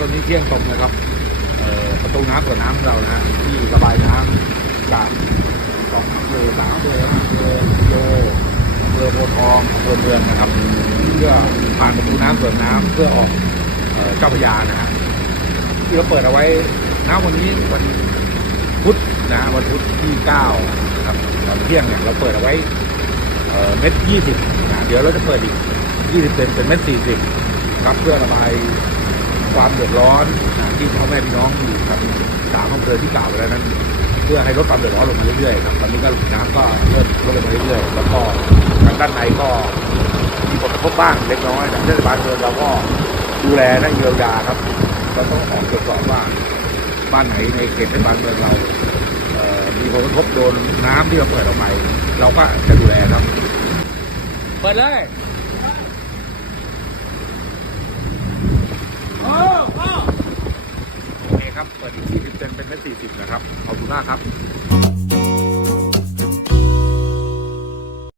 ตอนนี้เที่ยงตรงนะครับประตูน้ำตัวน้ำเรานะฮะที่ระบายน้ำจากสองอำเภอสามอำเภออำเภอโยอำเภอโพทองอำเภอเมืองนะครับเพื่อผ่านประตูน้ำส่วนน้ำเพื่อออกเจ้าพยานะฮะที่เราเปิดเอาไว้น้ำวันนี้วันพุธนะวันพุธที่เก้าครับตอนเที่ยงเนี่ยเราเปิดเอาไว้เอ่อเม็ดยี่สิบนะเดี๋ยวเราจะเปิดอีกยี่สิบเซนเป็นเม็ดสี่สิบครับเพื่อระบาย ความเดือดร้อนที่พ่อแม่พี่น้องอยู่ครับสามอำเภอที่กล่าวไปแล้วนั้น เพื่อให้ลดความเดือดร้อนลงมาเรื่อยๆครับตอนนี้ก็น้ำก็เริ่มลดลงมาเรื่อยๆแล้วก็ทางด้านในก็มีผลกระทบบ้างเล็กน้อยแต่เทศบาลเมืองเราก็ดูแลและเยียวยาครับเราต้องออกตรวจสอบว่าบ้านไหนในเขตเทศบาลเมืองเรามีผลกระทบโดนน้ำที่เราเปิดออกไปเราก็จะดูแลครับ เปิดเลย โอเคครับเปิดอีก20เซนเป็นเม็ด40นะครับขอบคุณมากครับ